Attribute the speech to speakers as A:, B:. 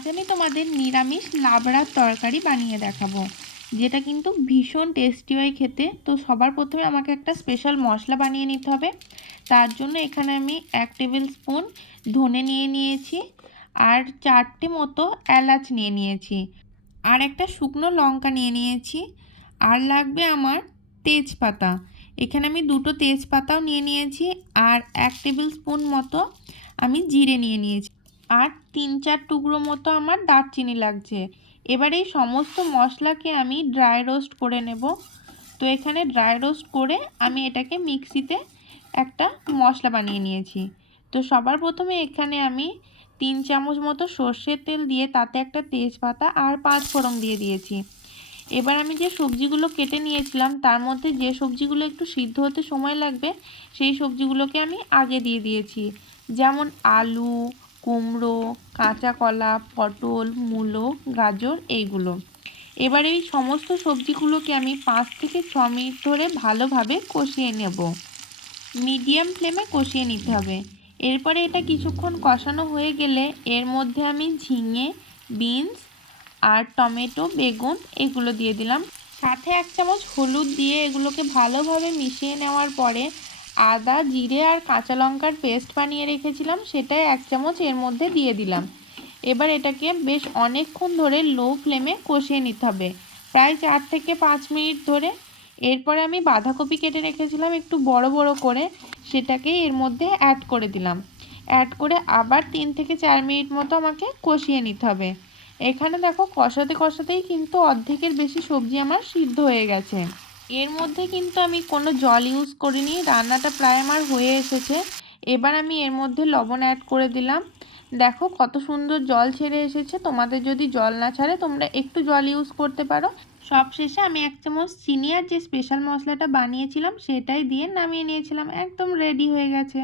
A: আজ আমি তোমাদের নিরামিষ লাবড়ার তরকারি বানিয়ে দেখাবো। যেটা কিন্তু ভীষণ টেস্টি হয় খেতে। তো সবার প্রথমে আমাকে একটা স্পেশাল মশলা বানিয়ে নিতে হবে। তার জন্য এখানে আমি এক টেবিল স্পুন ধনে নিয়ে নিয়েছি আর চারটে মতো এলাচ নিয়ে নিয়েছি। আর একটা শুকনো লঙ্কা নিয়ে নিয়েছি। আর লাগবে আমার তেজপাতা। এখানে আমি দুটো তেজপাতাও নিয়ে নিয়েছি আর এক টেবিল স্পুন মতো আমি জিরে নিয়ে নিয়েছি। আর তিন চার টুকরো মতো আমার দারচিনি লাগছে। এবার এই সমস্ত মশলাকে আমি ড্রাই রোস্ট করে নেব। তো এখানে ড্রাই রোস্ট করে আমি এটাকে মিক্সিতে একটা মশলা বানিয়ে নিয়েছি। তো সবার প্রথমে এখানে আমি তিন চামচ মতো সর্ষের তেল দিয়ে তাতে একটা তেজপাতা আর পাঁচ ফোড়ন দিয়ে দিয়েছি। এবার আমি যে সবজিগুলো কেটে নিয়েছিলাম, তার মধ্যে যে সবজিগুলো একটু সিদ্ধ হতে সময় লাগবে, সেই সবজিগুলোকে আমি আগে দিয়ে দিয়েছি। যেমন আলু কুমড়ো কাঁচা কলা পটল, মূলো, গাজর এইগুলো। এবার এই সমস্ত সবজিগুলোকে আমি পাঁচ থেকে ছ মিনিট ধরে ভালোভাবে কষিয়ে নেব। মিডিয়াম ফ্লেমে কষিয়ে নিতে হবে। এরপরে এটা কিছুক্ষণ কষানো হয়ে গেলে এর মধ্যে আমি ঝিঙে, বিনস আর টমেটো, বেগুন এগুলো দিয়ে দিলাম। সাথে এক চামচ হলুদ দিয়ে এগুলোকে ভালোভাবে মিশিয়ে নেওয়ার পরে আদা, জিরে আর কাঁচা লঙ্কার পেস্ট বানিয়ে রেখেছিলাম সেটা এক চামচ এর মধ্যে দিয়ে দিলাম। এবার এটাকে বেশ অনেকক্ষণ ধরে লো ফ্লেমে কষিয়ে নিতে হবে, প্রায় চার থেকে পাঁচ মিনিট ধরে। এরপরে আমি বাঁধাকপি কেটে রেখেছিলাম একটু বড় বড় করে সেটাকে এর মধ্যে অ্যাড করে দিলাম। অ্যাড করে আবার তিন থেকে চার মিনিট মতো আমাকে কষিয়ে নিতে হবে। এখানে দেখো, কষাতে কষাতেই কিন্তু অর্ধেকের বেশি সবজি আমার সিদ্ধ হয়ে গেছে। এর মধ্যে কিন্তু আমি কোনো জল ইউজ করিনি, রান্নাটা প্রায় আমার হয়ে এসেছে। এবার আমি এর মধ্যে লবণ অ্যাড করে দিলাম। দেখো কত সুন্দর জল ছেড়ে এসেছে, তোমাদের যদি জল না ছাড়ে তোমরা একটু জল ইউজ করতে পারো। সবশেষে আমি এক চামচ চিনি আর যে স্পেশাল মশলাটা বানিয়েছিলাম সেটাই দিয়ে নামিয়ে নিয়েছিলাম, একদম রেডি হয়ে গেছে।